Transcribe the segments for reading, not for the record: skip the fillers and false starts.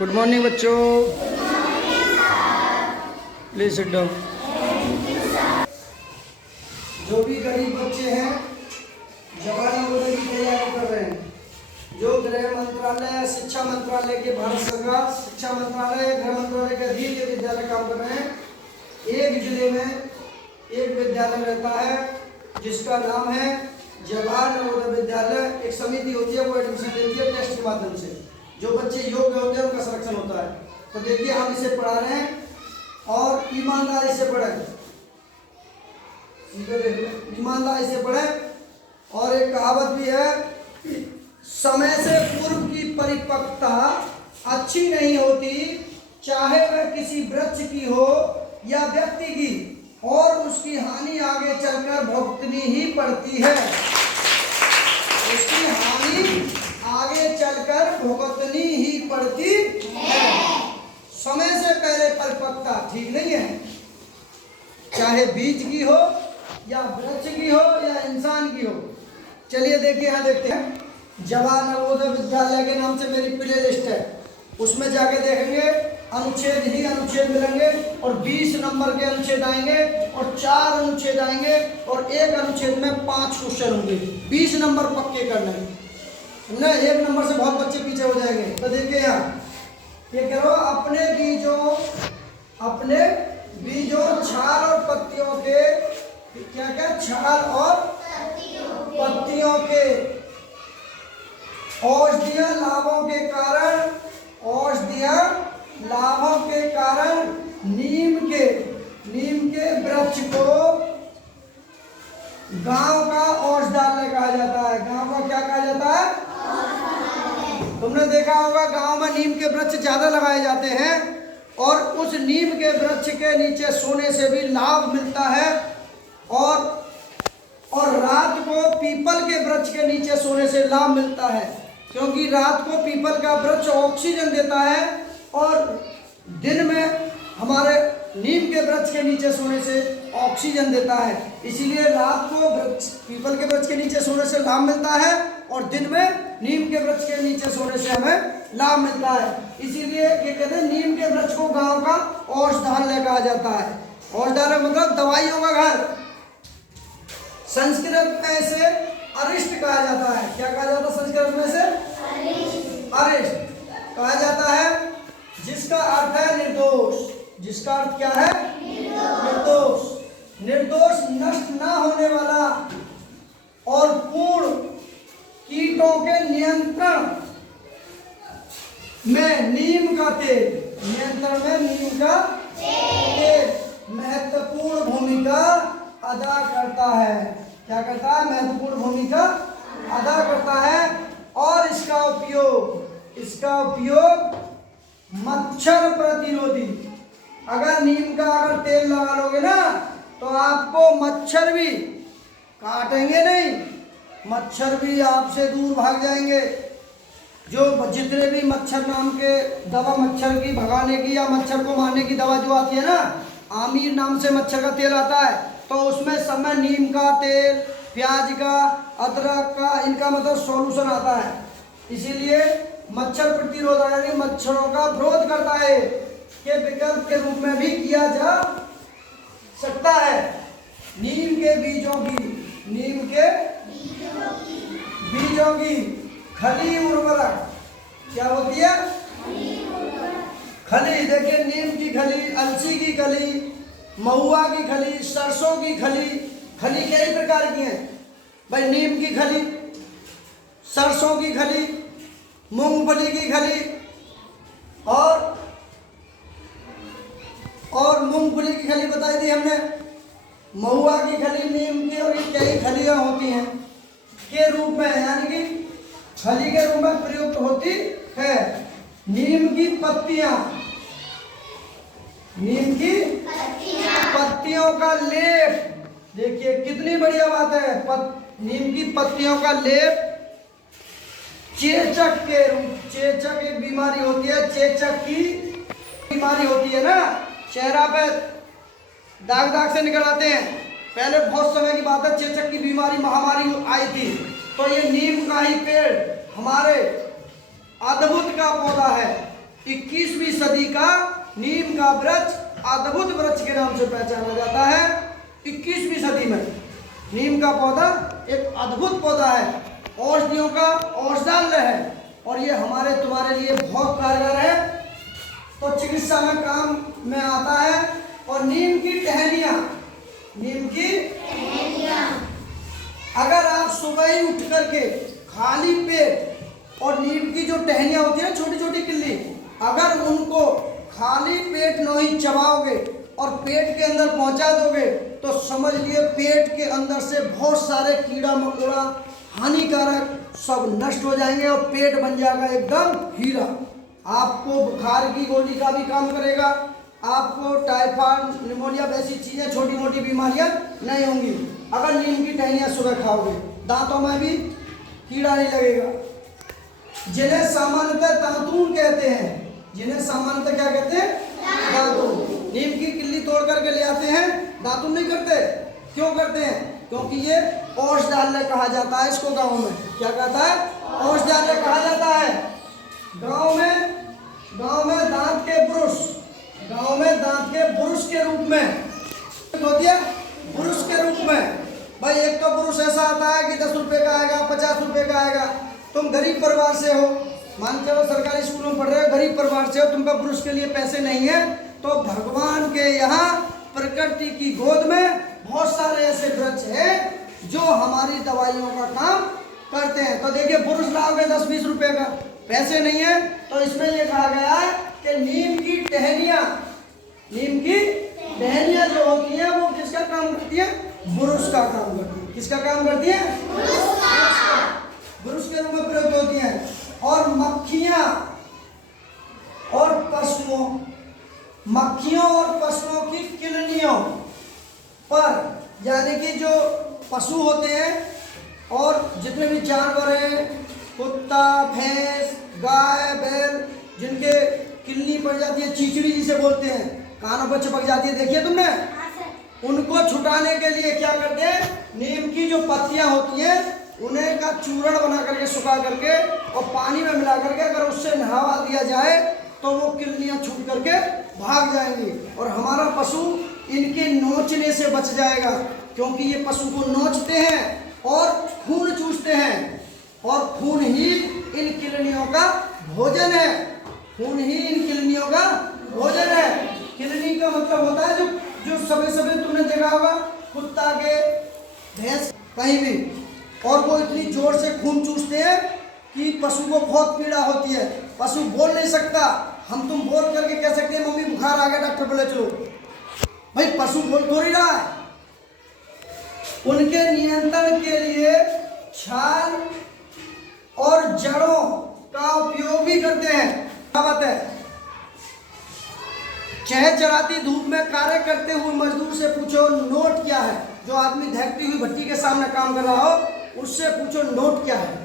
Good morning बच्चों, please sit down. जो भी गरीब बच्चे हैं जवान नवोदय की तैयारी कर रहे हैं, जो गृह मंत्रालय, शिक्षा मंत्रालय के, भारत सरकार शिक्षा मंत्रालय, गृह मंत्रालय के अधीन के विद्यालय काम कर रहे हैं। एक जिले में एक विद्यालय रहता है जिसका नाम है जवाहर नवोदय विद्यालय। एक समिति होती है, वो एडमिशन देती है टेस्ट के माध्यम से। जो बच्चे योग्य होते हैं उनका सिलेक्शन होता है। तो देखिए हम इसे पढ़ा रहे हैं और ईमानदारी से पढ़ें, ईमानदारी से पढ़ें। और एक कहावत भी है, समय से पूर्व की परिपक्वता अच्छी नहीं होती, चाहे वह किसी वृक्ष की हो या व्यक्ति की, और उसकी हानि आगे चलकर भुगतनी ही पड़ती है। उसकी हानि आगे चलकर भुगतनी ही पड़ती है। समय से पहले परिपक्वता ठीक नहीं है, चाहे बीज की हो या वृक्ष की हो या इंसान की हो। चलिए देखिए, यहाँ देखते हैं। जवाहर नवोदय विद्यालय के नाम से मेरी प्ले लिस्ट है, उसमें जाके देखेंगे अनुच्छेद ही अनुच्छेद मिलेंगे और 20 नंबर के अनुच्छेद आएंगे और 4 अनुच्छेद आएंगे और एक अनुच्छेद में 5 क्वेश्चन होंगे। 20 नंबर पक्के करने ना, 1 नंबर से बहुत बच्चे पीछे हो जाएंगे। तो देखिए यहाँ ये करो, अपने बीजों छाल और पत्तियों के, क्या क्या, छाल और पत्तियों के औषधीय लाभों के कारण, नीम के वृक्ष को गांव का औषधालय कहा जाता है। गांव का क्या कहा जाता है? तुमने देखा होगा गांव में नीम के वृक्ष ज्यादा लगाए जाते हैं और उस नीम के वृक्ष के नीचे सोने से भी लाभ मिलता है। और रात को पीपल के वृक्ष के नीचे सोने से लाभ मिलता है, क्योंकि रात को पीपल का वृक्ष ऑक्सीजन देता है और दिन में हमारे नीम के वृक्ष के नीचे सोने से ऑक्सीजन देता है। इसीलिए रात को पीपल के वृक्ष के नीचे सोने से लाभ मिलता है और दिन में नीम के वृक्ष के नीचे सोने से हमें लाभ मिलता है। इसीलिए ये कहते हैं नीम के वृक्ष को गांव का औषधालय कहा जाता है। औषधालय मतलब दवाइयों का घर। संस्कृत में इसे अरिष्ट कहा जाता है। क्या कहा जाता है संस्कृत में से? अरिष्ट कहा जाता है, जिसका अर्थ है निर्दोष। जिसका अर्थ क्या है? निर्दोष। निर्दोष, नष्ट ना होने वाला और पूर्ण कीटों के नियंत्रण में नीम का तेल, महत्वपूर्ण भूमिका अदा करता है। क्या करता है? महत्वपूर्ण भूमिका अदा करता है। और इसका उपयोग मच्छर प्रतिरोधी। अगर नीम का तेल लगा लोगे ना तो आपको मच्छर भी काटेंगे नहीं, मच्छर भी आपसे दूर भाग जाएंगे। जो जितने भी मच्छर नाम के दवा, मच्छर की भगाने की या मच्छर को मारने की दवा जो आती है ना, आमीर नाम से मच्छर का तेल आता है, तो उसमें सब में नीम का तेल, प्याज का, अदरक का, इनका मतलब सॉल्यूशन आता है। इसीलिए मच्छर प्रतिरोध यानी मच्छरों का विरोध करता है के विकल्प के रूप में भी किया जा सकता है। नीम के बीजों की खली उर्वरक क्या होती है? खली। देखिए नीम की खली, अलसी की खली, महुआ की खली, सरसों की खली। खली कई प्रकार की है भाई, नीम की खली, सरसों की खली, मूंगफली की खली और मूंगफली की खली बताई थी हमने, महुआ की खली, नीम की, और ये कई खलियां होती हैं के रूप में, यानी कि खली के रूप में प्रयुक्त होती है। नीम की पत्तियों का लेप। देखिए कितनी बढ़िया बात है। नीम की पत्तियों का लेप चेचक के रूप, चेचक एक बीमारी होती है, चेचक की बीमारी होती है ना, चेहरा पे दाग से निकल आते हैं। पहले बहुत समय की बात है, चेचक की बीमारी महामारी आई थी, तो ये नीम का ही पेड़ हमारे अद्भुत का पौधा है। 21वीं सदी का नीम का वृक्ष अद्भुत वृक्ष के नाम से पहचाना जाता है। 21वीं सदी में नीम का पौधा एक अद्भुत पौधा है, औषधियों का औषधालय है, और ये हमारे तुम्हारे लिए बहुत कारगर है, तो चिकित्सा में काम में आता है। और नीम की टहनियाँ, नीम की अगर आप सुबह ही उठ करके खाली पेट, और नीम की जो टहनियाँ होती है छोटी छोटी किल्ली, अगर उनको खाली पेट नहीं चबाओगे और पेट के अंदर पहुंचा दोगे तो समझ लिए पेट के अंदर से बहुत सारे कीड़ा मकोड़ा हानिकारक सब नष्ट हो जाएंगे और पेट बन जाएगा एकदम हीरा। आपको बुखार की गोली का भी काम करेगा, आपको टाइफाइड निमोनिया वैसी चीज़ें छोटी मोटी बीमारियां नहीं होंगी अगर नीम की टहनियाँ सुबह खाओगे। दांतों में भी कीड़ा नहीं लगेगा। जिन्हें सामान्यतः दातून कहते हैं, जिन्हें सामान्यतः क्या कहते हैं, दातून। नीम की किल्ली तोड़ करके ले आते हैं, दातून नहीं करते। क्यों करते हैं? क्योंकि ये औषधालय कहा जाता है इसको। गांव में क्या कहता है? औषधालय कहा जाता है। गांव में दांत के ब्रुश, गांव में दांत के ब्रुश के रूप में होती है, ब्रुश के रूप में। भाई एक तो ब्रुश ऐसा आता है कि 10 रुपए का आएगा, 50 रुपए का आएगा। तुम गरीब परिवार से हो, मान चलो सरकारी स्कूलों में पढ़ रहे हो, गरीब परिवार से हो, तुम पर ब्रुश के लिए पैसे नहीं है, तो भगवान के यहाँ प्रकृति की गोद में बहुत सारे ऐसे वृक्ष हैं जो हमारी दवाइयों का काम करते हैं। तो देखिए ब्रुश लाओगे 10-20 रुपए का, पैसे नहीं है, तो इसमें ये कहा गया है कि नीम की टहनियाँ, नीम की टहनियाँ जो होती हैं वो किसका काम करती है? ब्रुश का काम करती है। किसका काम करती है? ब्रुश के रूप में प्रयोग होती हैं। और मक्खियों और पशुओं की किलनियों पर, यानी कि जो पशु होते हैं और जितने भी जानवर हैं, कुत्ता, भैंस, गाय, बैल, जिनके किल्ली पड़ जाती है, चीचड़ी जिसे बोलते हैं, कानों पर चिपक जाती है, देखिए तुमने, उनको छुटाने के लिए क्या करते हैं? नीम की जो पत्तियां होती हैं उन्हें का चूर्ण बना करके सुखा करके और पानी में मिला करके अगर उससे नहवा दिया जाए तो वो किल्लियां छूट करके भाग जाएंगी और हमारा पशु इनके नोचने से बच जाएगा, क्योंकि ये पशु को नोचते हैं और खून चूसते हैं, और खून ही इन किल्लियों का भोजन है। खून ही इन किल्लियों का भोजन है। किल्ली का मतलब होता है जो सबे तुमने देखा होगा कुत्ता के, भैंस, कहीं भी, और वो इतनी जोर से खून चूसते हैं कि पशु को बहुत पीड़ा होती है। पशु बोल नहीं सकता, हम तुम बोल करके कह सकते हैं मम्मी बुखार आ गया डॉक्टर बोले चलो, भाई पशु बोल थोड़ी रहा है। उनके नियंत्रण के लिए छाल और जड़ों का उपयोग भी करते हैं। बात है, चहचहाती धूप में कार्य करते हुए मजदूर से पूछो नोट क्या है। जो आदमी धकती हुई भट्टी के सामने काम कर रहा हो उससे पूछो नोट क्या है।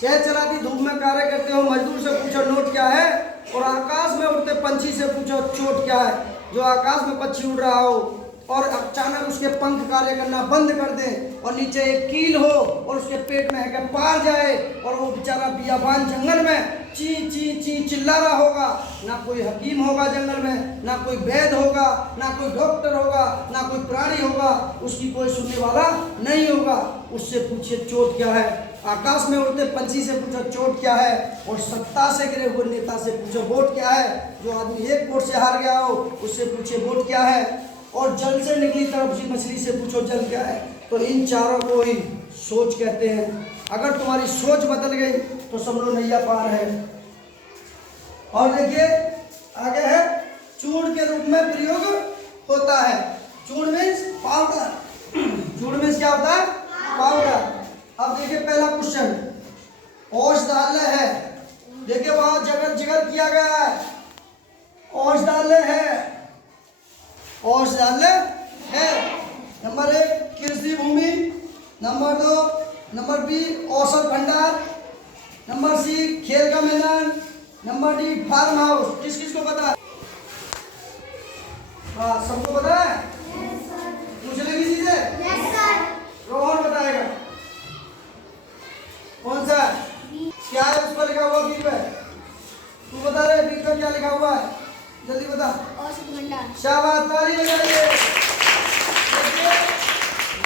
चहचहाती धूप में कार्य करते हो मजदूर से पूछो नोट क्या है। और आकाश में उड़ते पंछी से पूछो चोट क्या है। जो आकाश में पक्षी उड़ रहा हो और अचानक उसके पंख कार्य करना बंद कर दे और नीचे एक कील हो और उसके पेट में है पार जाए और वो बेचारा बियाबान जंगल में ची ची ची चिल्ला रहा होगा, ना कोई हकीम होगा जंगल में, ना कोई वैद्य होगा, ना कोई डॉक्टर होगा, ना कोई प्राणी होगा, उसकी कोई सुनने वाला नहीं होगा। उससे पूछिए चोट क्या है। आकाश में उड़ते पंछी से पूछो चोट क्या है। और सत्ता से गिरे हुए नेता से पूछो वोट क्या है। जो आदमी एक वोट से हार गया हो उससे पूछिए वोट क्या है। और जल से निकली तरफ मछली से पूछो जल क्या है। तो इन चारों को ही सोच कहते हैं। अगर तुम्हारी सोच बदल गई तो समझो नैया पार है। और देखिए आगे है चूर्ण के रूप में प्रयोग होता है। चूर्ण मीन्स पाउडर। चूर्ण मीन्स क्या होता है? पाउडर। अब देखिए पहला क्वेश्चन, औषधालय है, देखिए वहां जगह जिक्र किया गया है, औषधालय है, औषधालय है। नंबर 1 कृषि भूमि, नंबर 2 नंबर बी औषध भंडार, नंबर सी खेल का मैदान, नंबर डी फार्म हाउस। किस किस को पता है? हाँ सबको पता है? पूछने की चीज है? रोहन बताएगा कौन सा क्या है उस पर लिखा हुआ बी पे। तू बता रहे बीच में क्या लिखा हुआ है, जल्दी बता। औसत भंडार। शाबाश, ताली बजाइए।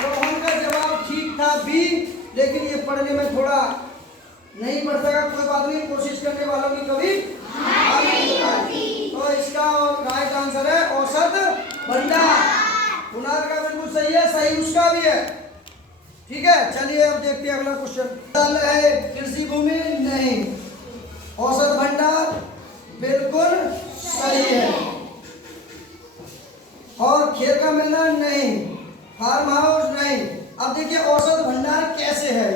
रोहन का जवाब ठीक था बी, लेकिन ये पढ़ने में थोड़ा नहीं पढ़ सका, कोई बात नहीं, कोशिश करने वालों की कभी हार नहीं होती। तो इसका राइट आंसर है औसत भंडार। कुणाल का बिल्कुल सही है, सही उसका भी है। ठीक है, चलिए अब देखते हैं अगला क्वेश्चन है। कृषि भूमि नहीं, औसत भंडार बिल्कुल सही है, और खेत का मैदान नहीं, फार्म हाउस नहीं। अब देखिए औसत भंडार कैसे है।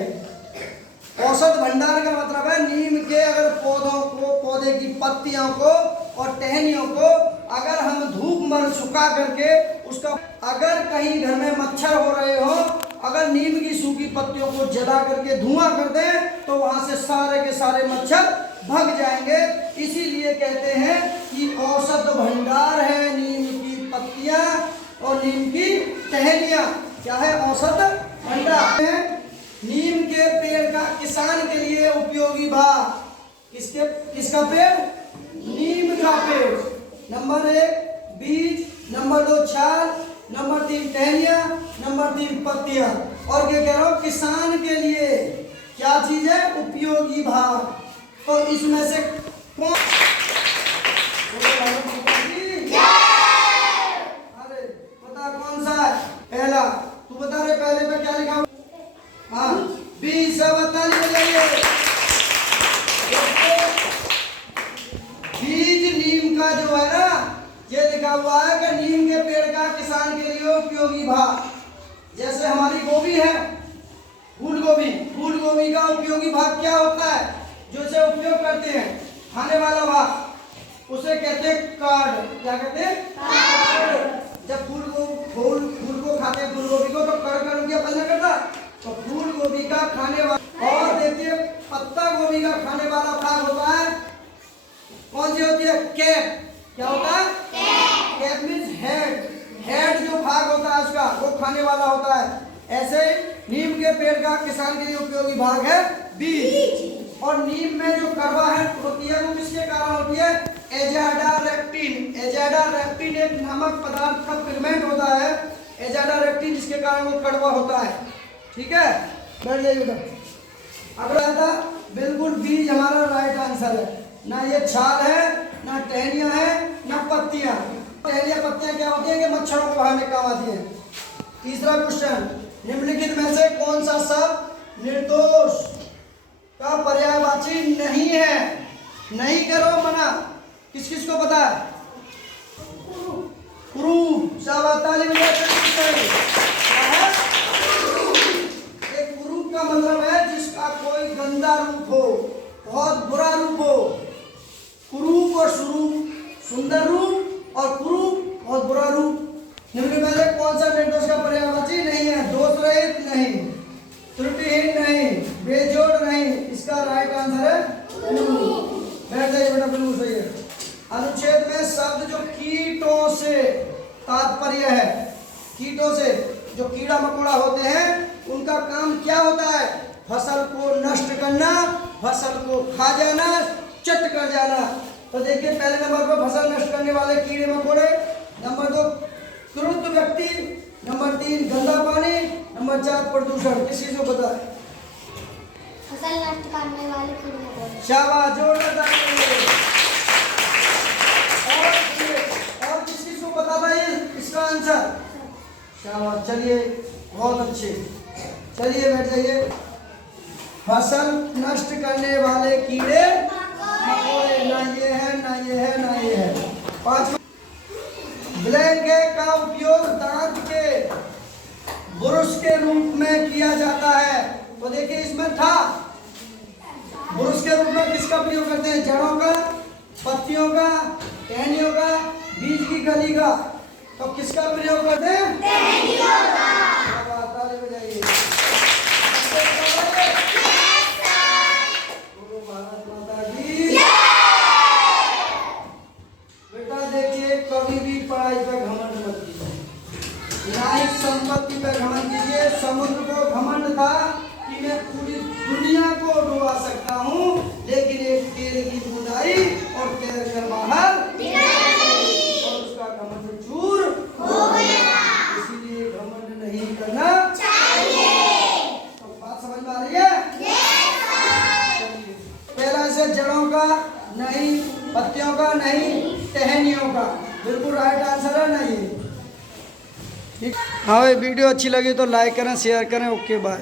औसत भंडार का मतलब है नीम के अगर पौधों को, पौधे की पत्तियों को और टहनियों को अगर हम धूप में सुखा करके उसका, अगर कहीं घर में मच्छर हो रहे हो, अगर नीम की सूखी पत्तियों को जला करके धुआं कर दें तो वहां से सारे के सारे मच्छर भाग जाएंगे। इसीलिए कहते हैं कि औसत भंडार है नीम की पत्तियां और नीम की टहनियां। क्या है औसत भंडार है। नीम के पेड़ का किसान के लिए उपयोगी भाग, किसके, किसका पेड़, नीम का पेड़। नंबर 1 बीज, नंबर 2 छाल, नंबर 3 टहनियां, नंबर 3 पत्तियां। और क्या कह रहा हूं, किसान के लिए क्या चीज है, उपयोगी भाग। तो इसमें से कौन, अरे बता कौन सा है पहला, तू बता रहे पहले पे क्या लिखा हुआ। हाँ बीज, सब ताली बजाइए। बीज नीम का जो है ना, ये लिखा हुआ है कि नीम के पेड़ का किसान के लिए उपयोगी भाग। जैसे हमारी गोभी है, फूल गोभी, फूल गोभी का उपयोगी भाग क्या होता है, जो इसे उपयोग करते हैं, खाने वाला भाग, उसे कहते हैं कार्ड। क्या कहते हैं, कार्ड। जब फूल को खाते हैं, फूल गोभी को, तो कड़ कड़ क्या पलना करता, तो फूल गोभी का खाने वाला। और देखिए पत्ता गोभी का खाने वाला भाग होता है, कौन सी होती है, कैप। क्या होता है, कैप मीन्स हेड। हेड जो भाग होता है उसका, वो खाने वाला होता है। ऐसे नीम के पेड़ का किसान के लिए उपयोगी भाग है बीज। और नीम में जो कार्बोहाइड्रेट होती है वो किसके कारण होती है, एजाडारेक्टिन। एजाडारेक्टिन एक नामक पदार्थ का पिगमेंट होता है, एजाडारेक्टिन, जिसके कारण वो कड़वा होता है। ठीक है, बैठ जाइए बेटा। अगला था बिल्कुल बीज हमारा राइट आंसर है। ना ये छाल है, ना टहनियां है, ना पत्तियां। टहनियां पत्तियां क्या होती है कि मच्छरों को भगाने काम आती है। तीसरा क्वेश्चन, निम्नलिखित में से कौन सा शब्द निर्दोष का पर्यायवाची नहीं है। नहीं करो मना, किस किस को पता है, कुरूप। शाबाश, ताली बजाइए। एक कुरूप का मतलब है जिसका कोई गंदा रूप हो, बहुत बुरा रूप हो। कुरूप और स्वरूप, सुंदर रूप और कुरूप बहुत बुरा रूप। निम्न में से कौन सा निर्दोष का पर्यायवाची नहीं है, दोष रहित नहीं, त्रुटिहीन नहीं, बेजोड़ नहीं। इसका राइट आंसर है बैठ जाइए बेटा, बिल्कुल सही है। अनुच्छेद में शब्द जो कीटों से तात्पर्य है, कीटों से जो कीड़ा मकोड़ा होते हैं उनका काम क्या होता है, फसल को नष्ट करना, फसल को खा जाना, चट कर जाना। तो देखिए पहले नंबर पर फसल नष्ट करने वाले कीड़े मकोड़े, नंबर 2 क्रूर व्यक्ति, नंबर 3 गंदा पानी, नंबर 4 प्रदूषण। किस चीज को पता है, फसल नष्ट करने वाले कीड़े मकोड़े। शाबाश, जोरदार ताली। और किस चीज को पता था ये इसका आंसर, शाबाश, चलिए बहुत अच्छे। चलिए बैठ जाइए। फसल नष्ट करने वाले कीड़े मकोड़े, ना ये है, ना ये है, ना ये है। 5 ब्लैंकेट का उपयोग दांत के ब्रश के रूप में किया जाता है। तो देखिए इसमें था, ब्रश के रूप में किसका प्रयोग करते हैं, जड़ों का, पत्तियों का, टहनियों का, बीज की कली का। तो किसका प्रयोग करते हैं, टहनियों का। ताली बजाइए। भारत माता की। बेटा देखिए कभी भी पढ़ाई पर घमंड मत कीजिए, ना ही संपत्ति पर घमंड कीजिए। समुद्र को घमंड था कि मैं पूरी दुनिया को डुबा सकता हूँ, लेकिन एक तेल की बुंदाई और जड़ों का, नहीं पत्तियों का, नहीं टहनियों का। बिल्कुल राइट आंसर है ना ये। ठीक। हाँ भाई, वीडियो अच्छी लगी तो लाइक करें, शेयर करें। Okay bye.